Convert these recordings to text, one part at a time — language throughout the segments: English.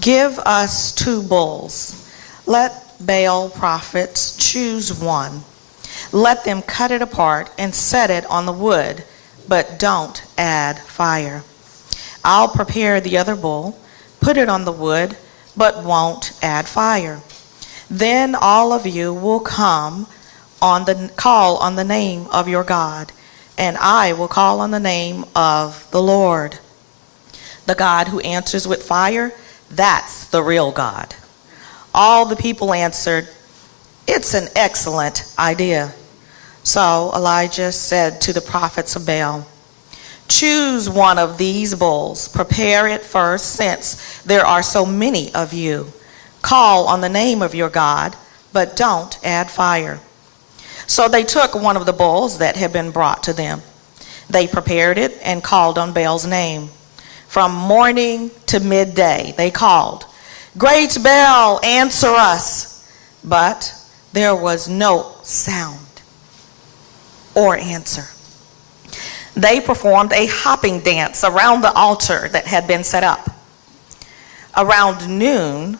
Give us 2 bulls. Let Baal prophets choose one. Let them cut it apart and set it on the wood, but don't add fire. I'll prepare the other bull, put it on the wood, but won't add fire. Then all of you will call on the name of your God, and I will call on the name of the Lord. The God who answers with fire, that's the real God. All the people answered, "It's an excellent idea." So Elijah said to the prophets of Baal, "Choose one of these bulls, prepare it first, since there are so many of you. Call on the name of your God, but don't add fire." So they took one of the bulls that had been brought to them. They prepared it and called on Baal's name. From morning to midday they called, "Great Baal, answer us." But there was no sound or answer. They performed a hopping dance around the altar that had been set up. Around noon,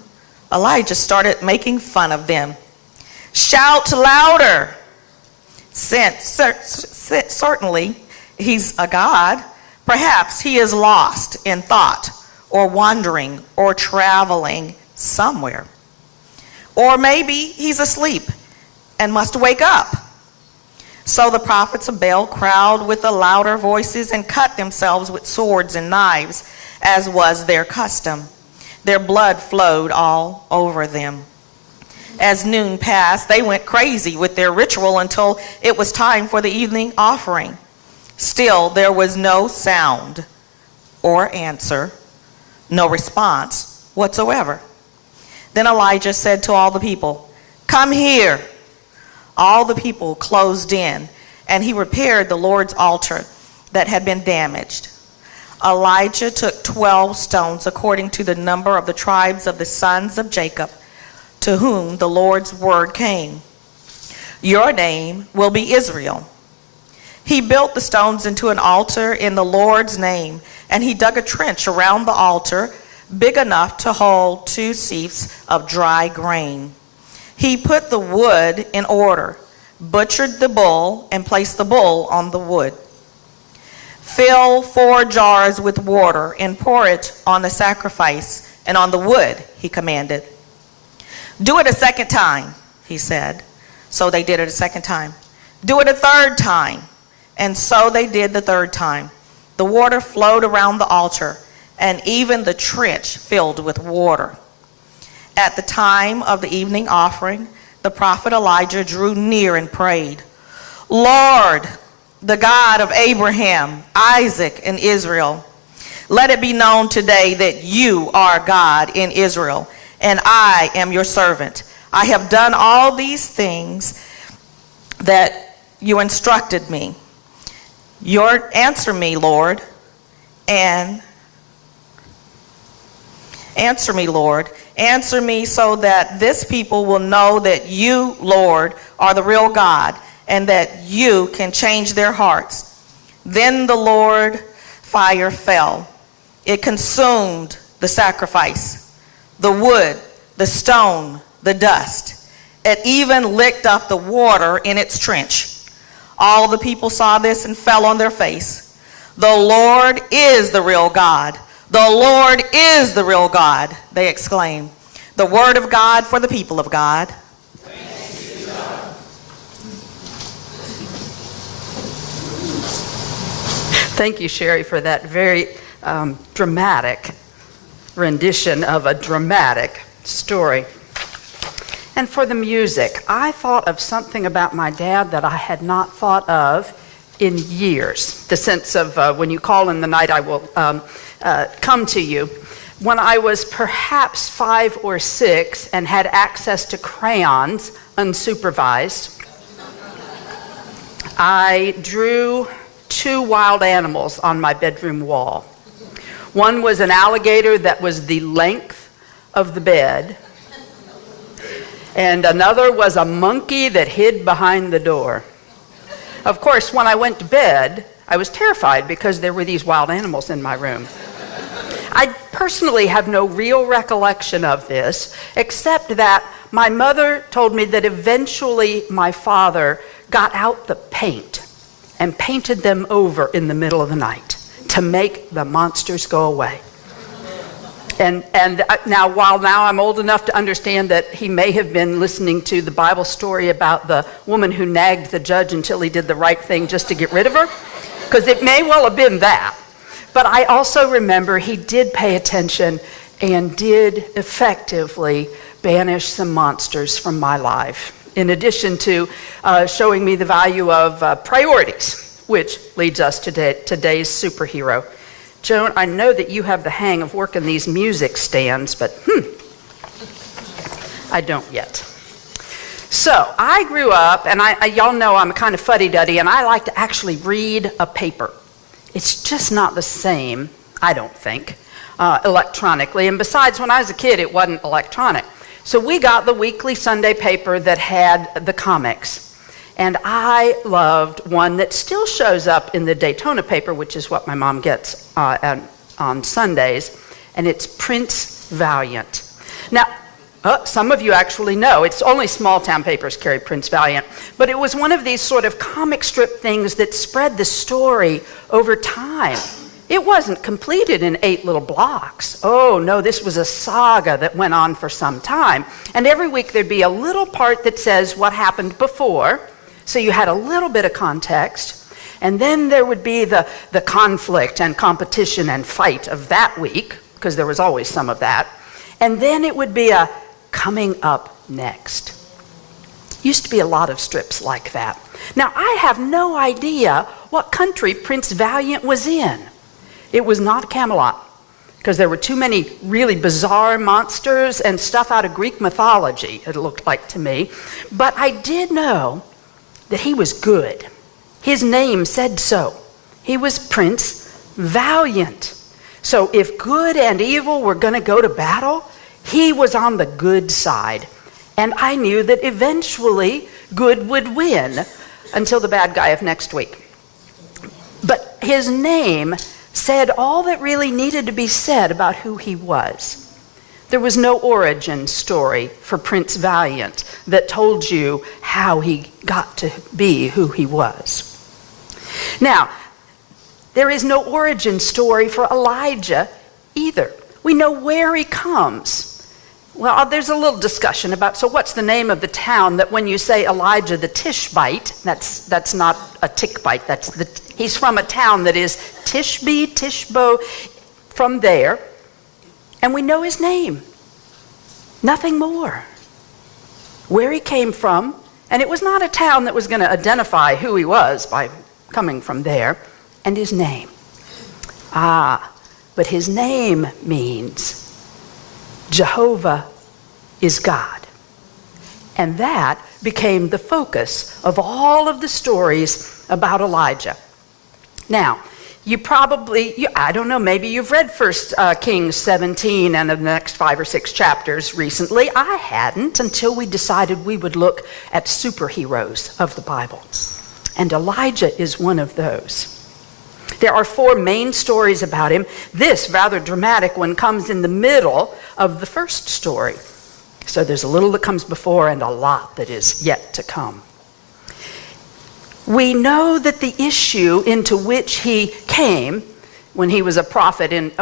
Elijah started making fun of them. "Shout louder!" Since certainly he's a god, perhaps he is lost in thought or wandering or traveling somewhere. Or maybe he's asleep and must wake up. So the prophets of Baal crowed with the louder voices and cut themselves with swords and knives, as was their custom. Their blood flowed all over them. As noon passed, they went crazy with their ritual until it was time for the evening offering. Still, there was no sound or answer, no response whatsoever. Then Elijah said to all the people, "Come here." All the people closed in, and he repaired the Lord's altar that had been damaged. Elijah took 12 stones according to the number of the tribes of the sons of Jacob, to whom the Lord's word came. "Your name will be Israel." He built the stones into an altar in the Lord's name, and he dug a trench around the altar big enough to hold 2 sheaves of dry grain. He put the wood in order, butchered the bull, and placed the bull on the wood. "Fill 4 jars with water and pour it on the sacrifice and on the wood," he commanded. "Do it a second time," he said. So they did it a second time. "Do it a third time." And so they did the third time. The water flowed around the altar, and even the trench filled with water. At the time of the evening offering, the prophet Elijah drew near and prayed, "Lord, the God of Abraham, Isaac, and Israel, let it be known today that you are God in Israel, and I am your servant. I have done all these things that you instructed me. Answer me, Lord, Answer me so that this people will know that you, Lord, are the real God, and that you can change their hearts." Then the Lord fire fell. It consumed the sacrifice, the wood, the stone, the dust. It even licked up the water in its trench. All the people saw this and fell on their face. "The Lord is the real God. The Lord is the real God," they exclaimed. The word of God for the people of God. Thanks be to God. Thank you, Sherry, for that very dramatic rendition of a dramatic story. And for the music, I thought of something about my dad that I had not thought of in years. The sense of when you call in the night, I will come to you. When I was perhaps 5 or 6 and had access to crayons unsupervised, I drew 2 wild animals on my bedroom wall. One was an alligator that was the length of the bed, and another was a monkey that hid behind the door. Of course, when I went to bed, I was terrified because there were these wild animals in my room. I personally have no real recollection of this, except that my mother told me that eventually my father got out the paint and painted them over in the middle of the night to make the monsters go away. And now, while now I'm old enough to understand that he may have been listening to the Bible story about the woman who nagged the judge until he did the right thing just to get rid of her, because it may well have been that. But I also remember he did pay attention and did effectively banish some monsters from my life, in addition to showing me the value of priorities, which leads us to today's superhero. Joan, I know that you have the hang of working these music stands, but I don't yet. So I grew up, and y'all know I'm a kind of fuddy-duddy, and I like to actually read a paper. It's just not the same, I don't think, electronically. And besides, when I was a kid, it wasn't electronic. So we got the weekly Sunday paper that had the comics. And I loved one that still shows up in the Daytona paper, which is what my mom gets on Sundays, and it's Prince Valiant. Now, some of you actually know, it's only small-town papers carry Prince Valiant, but it was one of these sort of comic strip things that spread the story over time. It wasn't completed in 8 little blocks. Oh, no, this was a saga that went on for some time. And every week there'd be a little part that says what happened before, so you had a little bit of context, and then there would be the conflict and competition and fight of that week, because there was always some of that, and then it would be a coming up next. Used to be a lot of strips like that. Now, I have no idea what country Prince Valiant was in. It was not Camelot, because there were too many really bizarre monsters and stuff out of Greek mythology, it looked like to me. But I did know that he was good. His name said so. He was Prince Valiant. So if good and evil were going to go to battle, he was on the good side. And I knew that eventually good would win until the bad guy of next week. But his name said all that really needed to be said about who he was. There was no origin story for Prince Valiant that told you how he got to be who he was. Now, there is no origin story for Elijah either. We know where he comes. Well, there's a little discussion about, so what's the name of the town that when you say Elijah the Tishbite, that's not a tick-bite, he's from a town that is Tishbo, from there. And we know his name. Nothing more. Where he came from, and it was not a town that was going to identify who he was by coming from there, and his name. But his name means Jehovah is God. And that became the focus of all of the stories about Elijah. Now, you probably, I don't know, maybe you've read 1 Kings 17 and the next 5 or 6 chapters recently. I hadn't until we decided we would look at superheroes of the Bible. And Elijah is one of those. There are 4 main stories about him. This rather dramatic one comes in the middle of the first story. So there's a little that comes before and a lot that is yet to come. We know that the issue into which he came when he was a prophet when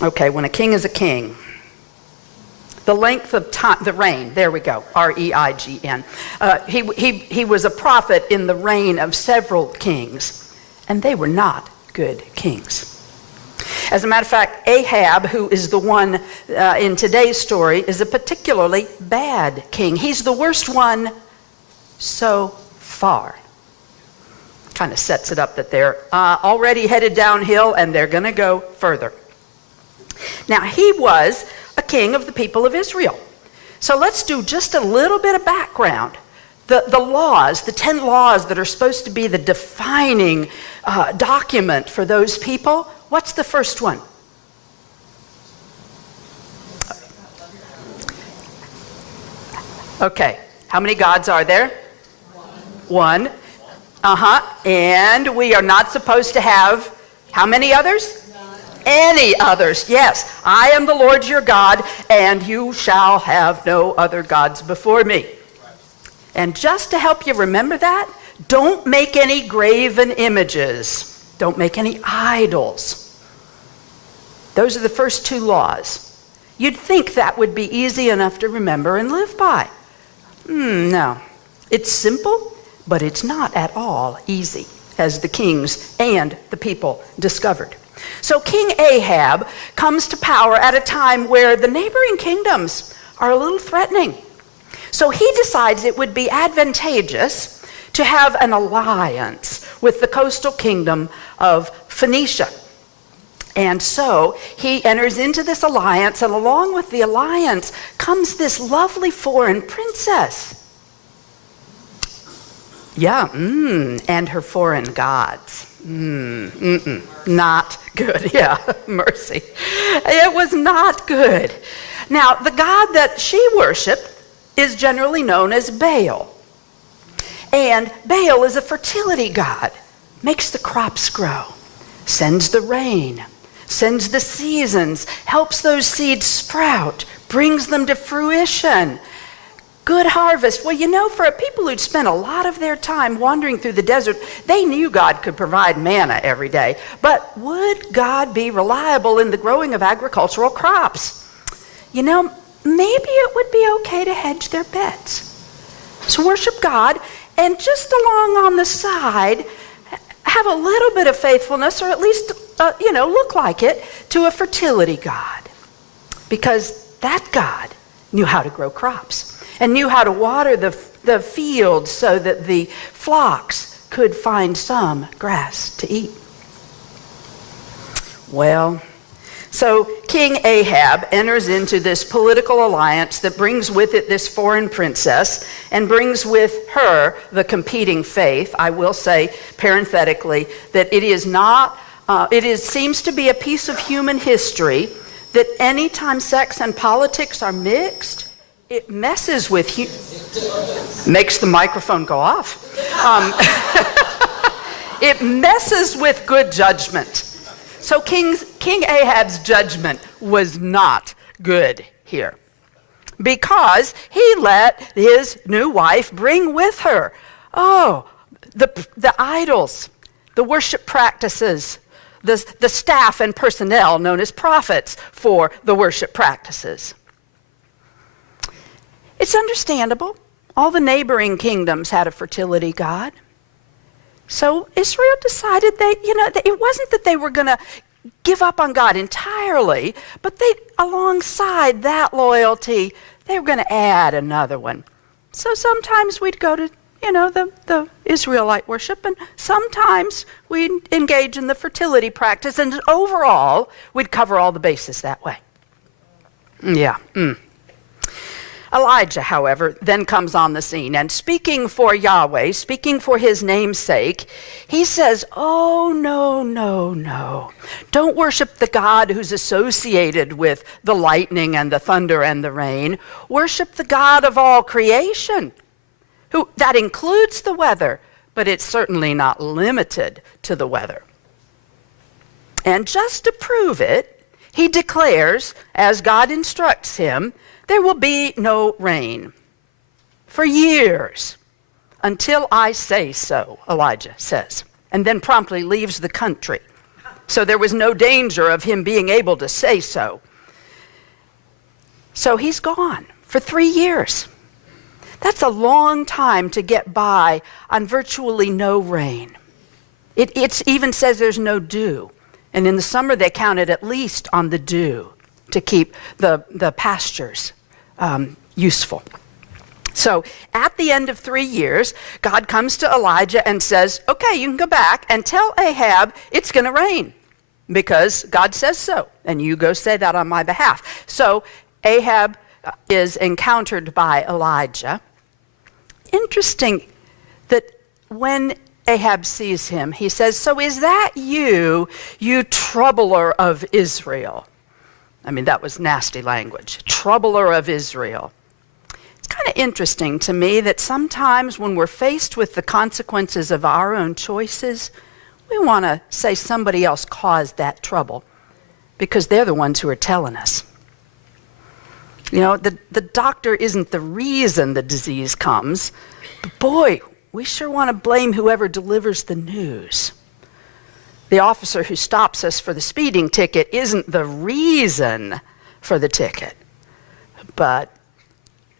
a king is a king, the length of time, the reign, there we go, R-E-I-G-N. He was a prophet in the reign of several kings, and they were not good kings. As a matter of fact, Ahab, who is the one in today's story, is a particularly bad king. He's the worst one so far. Kind of sets it up that they're already headed downhill and they're going to go further. Now, he was a king of the people of Israel. So let's do just a little bit of background. The laws, the 10 laws that are supposed to be the defining document for those people. What's the first one? Okay, how many gods are there? One. And we are not supposed to have how many others? Any others. Yes. I am the Lord your God, and you shall have no other gods before me. And just to help you remember that, don't make any graven images. Don't make any idols. Those are the first two laws. You'd think that would be easy enough to remember and live by. No. It's simple, but it's not at all easy, as the kings and the people discovered. So King Ahab comes to power at a time where the neighboring kingdoms are a little threatening. So he decides it would be advantageous to have an alliance with the coastal kingdom of Phoenicia. And so he enters into this alliance, and along with the alliance comes this lovely foreign princess. Yeah, and her foreign gods. Not good. Yeah, mercy. It was not good. Now, the god that she worshiped is generally known as Baal. And Baal is a fertility god, makes the crops grow, sends the rain, sends the seasons, helps those seeds sprout, brings them to fruition. Good harvest. Well, you know, for a people who'd spent a lot of their time wandering through the desert, they knew God could provide manna every day. But would God be reliable in the growing of agricultural crops? You know, maybe it would be okay to hedge their bets. So worship God, and just along on the side, have a little bit of faithfulness, or at least, look like it, to a fertility god. Because that God knew how to grow crops and knew how to water the fields so that the flocks could find some grass to eat. Well, so King Ahab enters into this political alliance that brings with it this foreign princess and brings with her the competing faith. I will say parenthetically that seems to be a piece of human history that anytime sex and politics are mixed, it messes with makes the microphone go off. It messes with good judgment. So King Ahab's judgment was not good here, because he let his new wife bring with her, the idols, the worship practices, the staff and personnel known as prophets for the worship practices. It's understandable. All the neighboring kingdoms had a fertility god. So Israel decided it wasn't that they were going to give up on God entirely, but alongside that loyalty, they were going to add another one. So sometimes we'd go to, the Israelite worship, and sometimes we'd engage in the fertility practice, and overall, we'd cover all the bases that way. Yeah. Elijah, however, then comes on the scene, and speaking for Yahweh, speaking for his name's sake, he says, oh, no. Don't worship the God who's associated with the lightning and the thunder and the rain. Worship the God of all creation. That includes the weather, but it's certainly not limited to the weather. And just to prove it, he declares, as God instructs him, there will be no rain for years until I say so, Elijah says, and then promptly leaves the country. So there was no danger of him being able to say so. So he's gone for 3 years. That's a long time to get by on virtually no rain. It even says there's no dew. And in the summer, they counted at least on the dew to keep the pastures useful. So at the end of 3 years, God comes to Elijah and says, okay, you can go back and tell Ahab it's going to rain because God says so. And you go say that on my behalf. So Ahab is encountered by Elijah. Interesting that when Ahab sees him, he says, so is that you troubler of Israel? I mean, that was nasty language. Troubler of Israel. It's kind of interesting to me that sometimes when we're faced with the consequences of our own choices, we want to say somebody else caused that trouble because they're the ones who are telling us. You know, the doctor isn't the reason the disease comes, but boy, we sure want to blame whoever delivers the news. The officer who stops us for the speeding ticket isn't the reason for the ticket, but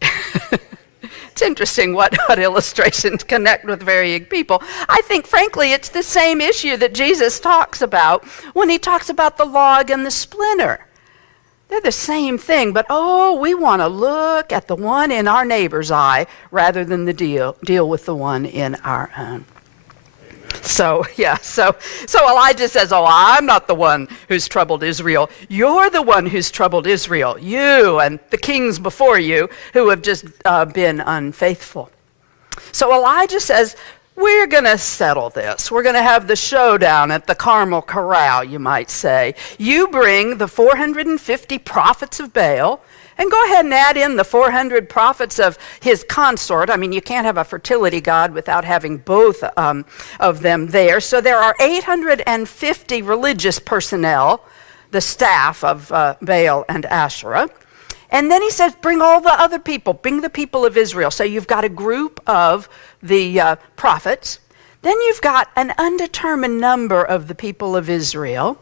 it's interesting what illustrations connect with varying people. I think, frankly, it's the same issue that Jesus talks about when he talks about the log and the splinter. They're the same thing, but we want to look at the one in our neighbor's eye rather than deal with the one in our own. So Elijah says, I'm not the one who's troubled Israel. You're the one who's troubled Israel. You and the kings before you who have just been unfaithful. So Elijah says, we're going to settle this. We're going to have the showdown at the Carmel Corral, you might say. You bring the 450 prophets of Baal, and go ahead and add in the 400 prophets of his consort. I mean, you can't have a fertility god without having both of them there. So there are 850 religious personnel, the staff of Baal and Asherah. And then he says, bring all the other people, bring the people of Israel. So you've got a group of the prophets. Then you've got an undetermined number of the people of Israel.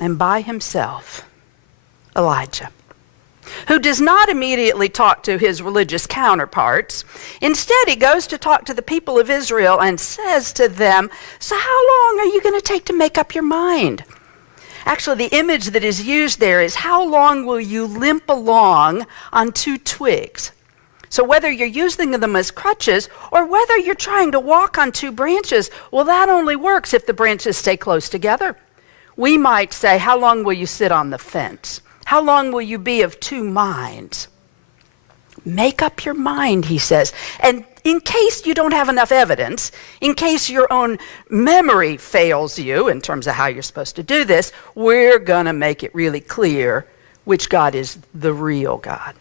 And by himself, Elijah, who does not immediately talk to his religious counterparts. Instead, he goes to talk to the people of Israel and says to them, so how long are you going to take to make up your mind? Actually, the image that is used there is how long will you limp along on 2 twigs? So whether you're using them as crutches or whether you're trying to walk on 2 branches, well, that only works if the branches stay close together. We might say, how long will you sit on the fence? How long will you be of 2 minds? Make up your mind, he says. And in case you don't have enough evidence, in case your own memory fails you in terms of how you're supposed to do this, we're going to make it really clear which God is the real God.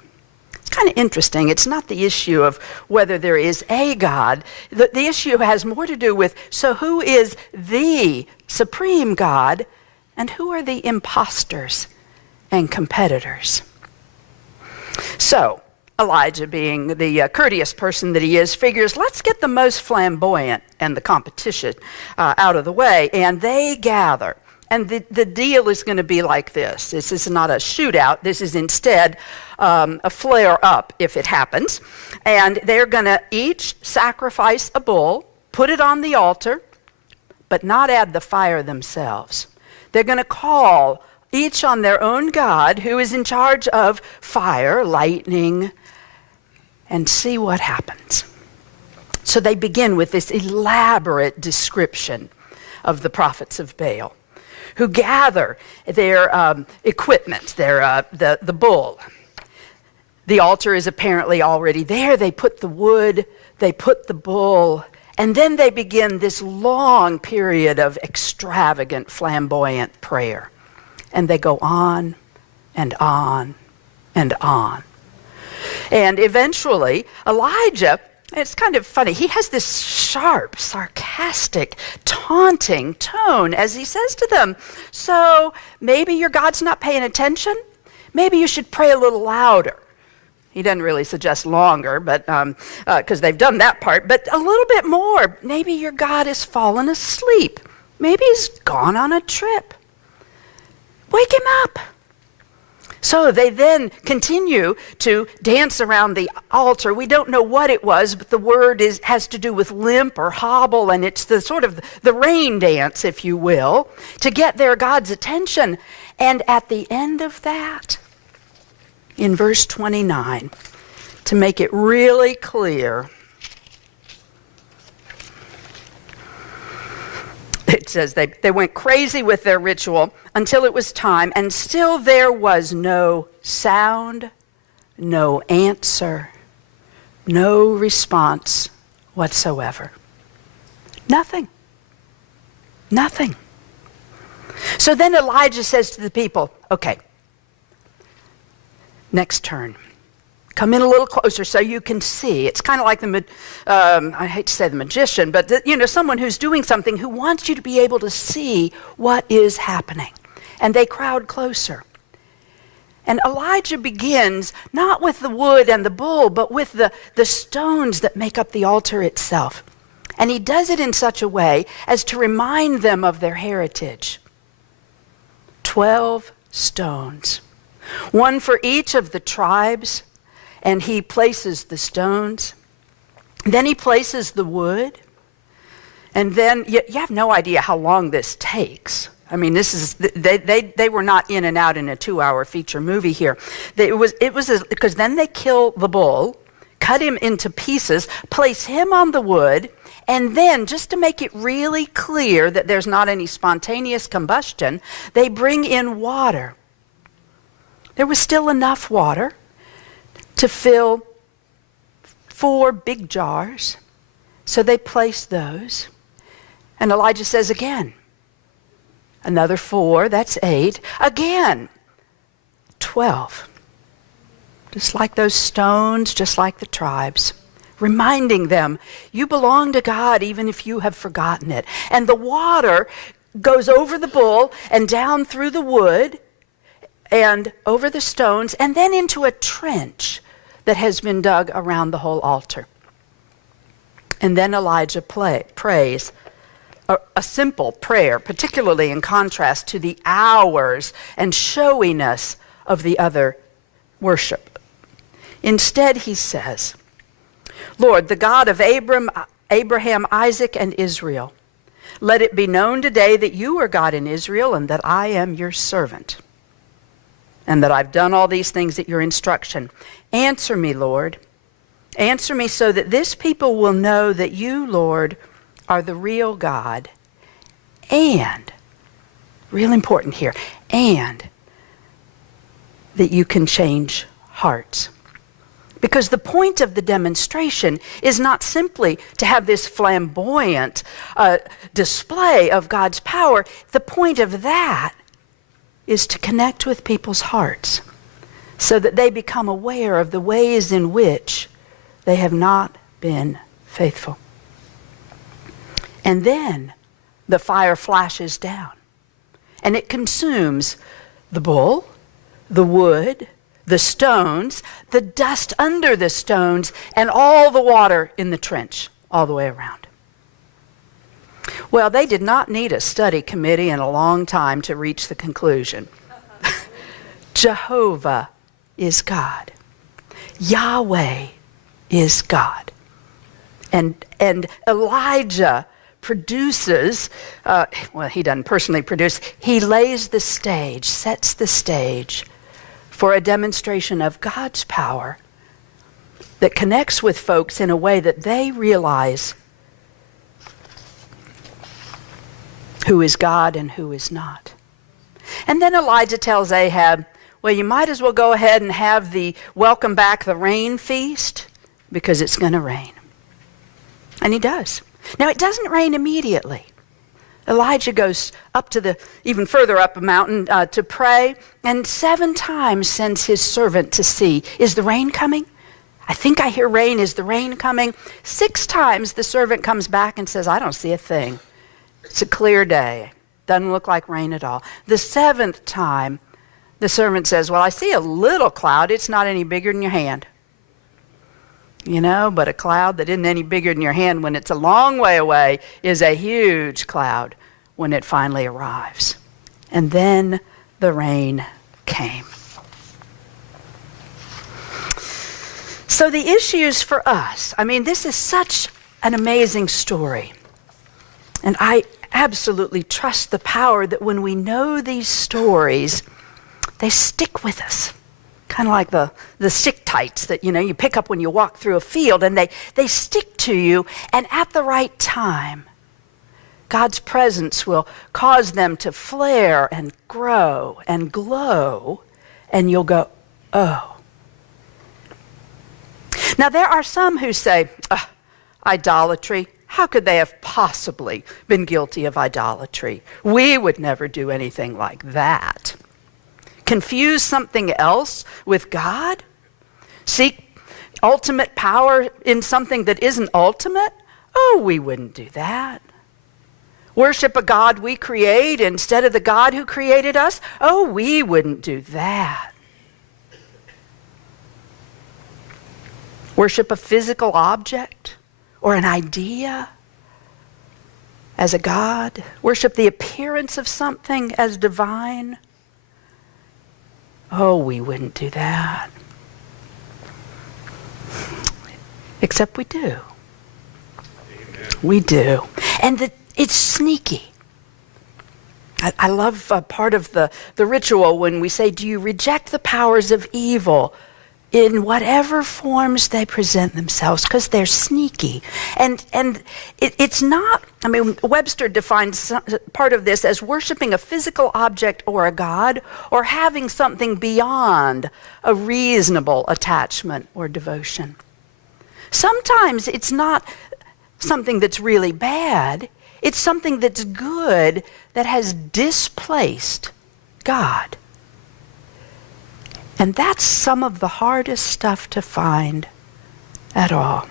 It's kind of interesting. It's not the issue of whether there is a God. The issue has more to do with, so who is the supreme God and who are the imposters and competitors? So, Elijah, being the courteous person that he is, figures, let's get the most flamboyant and the competition out of the way. And they gather. And the deal is going to be like this. This is not a shootout. This is instead a flare-up, if it happens. And they're going to each sacrifice a bull, put it on the altar, but not add the fire themselves. They're going to call each on their own God, who is in charge of fire, lightning, and see what happens. So they begin with this elaborate description of the prophets of Baal, who gather their equipment, the bull. The altar is apparently already there. They put the wood, they put the bull, and then they begin this long period of extravagant, flamboyant prayer. And they go on and on and on. And eventually, Elijah, it's kind of funny, he has this sharp, sarcastic, taunting tone as he says to them, so maybe your God's not paying attention? Maybe you should pray a little louder. He doesn't really suggest longer, but because they've done that part, but a little bit more. Maybe your God has fallen asleep. Maybe he's gone on a trip. Wake him up. So they then continue to dance around the altar. We don't know what it was, but the word has to do with limp or hobble, and it's the sort of the rain dance, if you will, to get their God's attention. And at the end of that, in verse 29, to make it really clear, it says they went crazy with their ritual until it was time, and still there was no sound, no answer, no response whatsoever. Nothing. Nothing. So then Elijah says to the people, okay, next turn. Come in a little closer so you can see. It's kind of like I hate to say the magician, but someone who's doing something who wants you to be able to see what is happening. And they crowd closer. And Elijah begins not with the wood and the bull, but with the stones that make up the altar itself. And he does it in such a way as to remind them of their heritage. 12 stones, one for each of the tribes, and he places the stones. Then he places the wood, and then you have no idea how long this takes. I mean, they were not in and out in a 2-hour feature movie here. It was because then they kill the bull, cut him into pieces, place him on the wood, and then, just to make it really clear that there's not any spontaneous combustion, they bring in water. There was still enough water to fill 4 big jars, so they placed those. And Elijah says again, another 4, that's 8. Again, 12. Just like those stones, just like the tribes. Reminding them, you belong to God even if you have forgotten it. And the water goes over the bull and down through the wood and over the stones and then into a trench that has been dug around the whole altar. And then Elijah prays a simple prayer, particularly in contrast to the hours and showiness of the other worship. Instead, he says, Lord, the God of Abraham, Isaac, and Israel, let it be known today that you are God in Israel and that I am your servant, and that I've done all these things at your instruction. Answer me, Lord. Answer me so that this people will know that you, Lord, are the real God, and, real important here, and that you can change hearts. Because the point of the demonstration is not simply to have this flamboyant display of God's power. The point of that is to connect with people's hearts so that they become aware of the ways in which they have not been faithful. And then the fire flashes down, and it consumes the bull, the wood, the stones, the dust under the stones, and all the water in the trench all the way around. Well, they did not need a study committee in a long time to reach the conclusion. Jehovah is God. Yahweh is God. And Elijah produces, he doesn't personally produce, he lays the stage, sets the stage for a demonstration of God's power that connects with folks in a way that they realize who is God and who is not. And then Elijah tells Ahab, well, you might as well go ahead and have the welcome back the rain feast because it's going to rain. And he does. Now, it doesn't rain immediately. Elijah goes up to even further up a mountain to pray, and 7 times sends his servant to see, is the rain coming? I think I hear rain. Is the rain coming? 6 times the servant comes back and says, I don't see a thing. It's a clear day. Doesn't look like rain at all. The 7th time, the servant says, well, I see a little cloud. It's not any bigger than your hand. But a cloud that isn't any bigger than your hand when it's a long way away is a huge cloud when it finally arrives. And then the rain came. So the issues for us, this is such an amazing story. And I absolutely trust the power that when we know these stories, they stick with us. Kind of like the stick tights that, you pick up when you walk through a field, and they stick to you, and at the right time, God's presence will cause them to flare and grow and glow, and you'll go, oh. Now, there are some who say, idolatry, how could they have possibly been guilty of idolatry? We would never do anything like that. Confuse something else with God? seek ultimate power in something that isn't ultimate? Oh, we wouldn't do that. Worship a God we create instead of the God who created us? Oh, we wouldn't do that. Worship a physical object or an idea as a God? Worship the appearance of something as divine? Oh, we wouldn't do that. Except we do. Amen. We do. And it's sneaky. I love part of the ritual when we say, do you reject the powers of evil in whatever forms they present themselves? Because they're sneaky. And it's not, I mean, Webster defines part of this as worshiping a physical object or a god, or having something beyond a reasonable attachment or devotion. Sometimes it's not something that's really bad. It's something that's good that has displaced God. And that's some of the hardest stuff to find at all.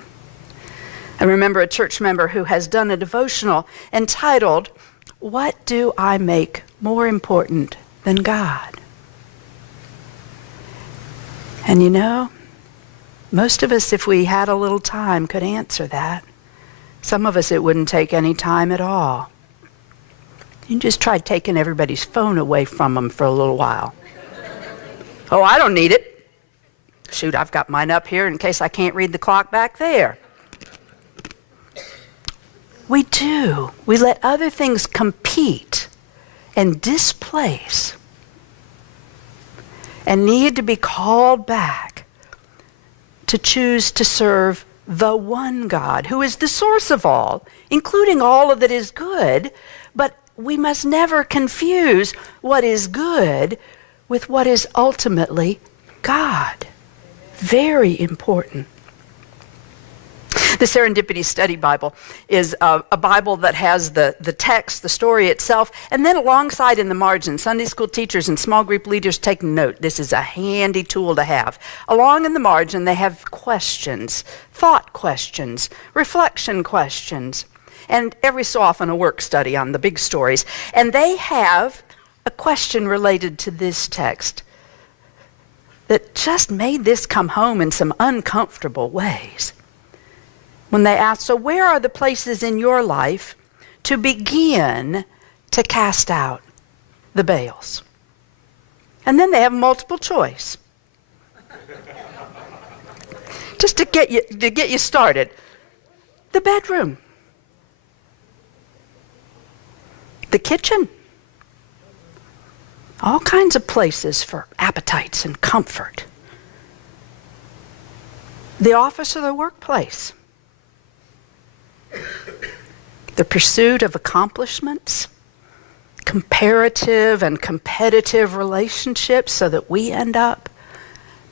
I remember a church member who has done a devotional entitled, "What Do I Make More Important Than God?" And you know, most of us, if we had a little time, could answer that. Some of us, it wouldn't take any time at all. You just try taking everybody's phone away from them for a little while. Oh, I don't need it. Shoot, I've got mine up here in case I can't read the clock back there. We do. We let other things compete and displace and need to be called back to choose to serve the one God, who is the source of all, including all of that is good, but we must never confuse what is good with what is ultimately God. Very important. The Serendipity Study Bible is a Bible that has the text, the story itself, and then alongside in the margin, Sunday school teachers and small group leaders take note. This is a handy tool to have. Along in the margin, they have questions, thought questions, reflection questions, and every so often a work study on the big stories. And they have a question related to this text that just made this come home in some uncomfortable ways. When they ask, so where are the places in your life to begin to cast out the Baals? And then they have multiple choice. Just to get you started. The bedroom. The kitchen. All kinds of places for appetites and comfort. The office or the workplace. The pursuit of accomplishments, comparative and competitive relationships so that we end up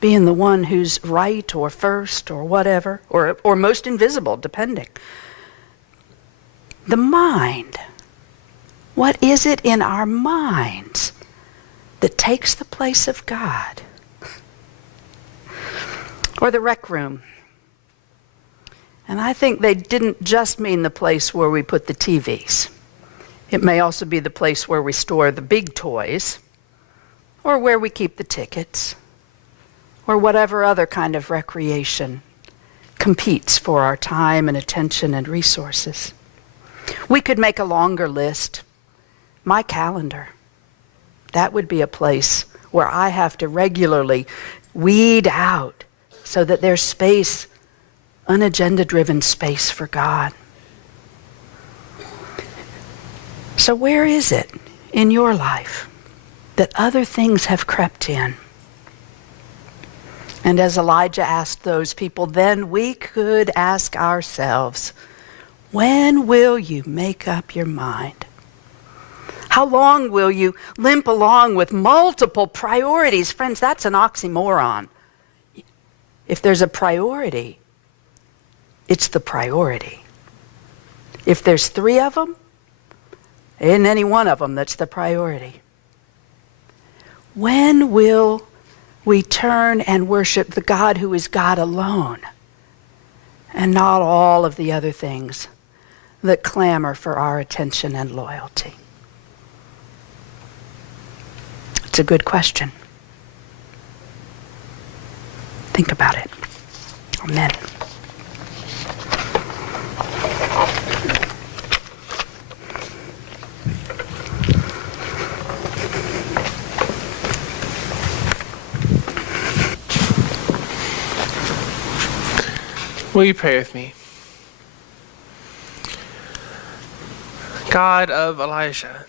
being the one who's right or first or whatever, or most invisible, depending. The mind. What is it in our minds that takes the place of God? Or the rec room. And I think they didn't just mean the place where we put the TVs. It may also be the place where we store the big toys, or where we keep the tickets, or whatever other kind of recreation competes for our time and attention and resources. We could make a longer list. My calendar. That would be a place where I have to regularly weed out so that there's space, unagenda-driven space for God. So where is it in your life that other things have crept in? And as Elijah asked those people, then we could ask ourselves, when will you make up your mind? How long will you limp along with multiple priorities? Friends, that's an oxymoron. If there's a priority, it's the priority. If there's 3 of them, isn't any one of them that's the priority. When will we turn and worship the God who is God alone, and not all of the other things that clamor for our attention and loyalty? It's a good question. Think about it. Amen. Will you pray with me? God of Elijah,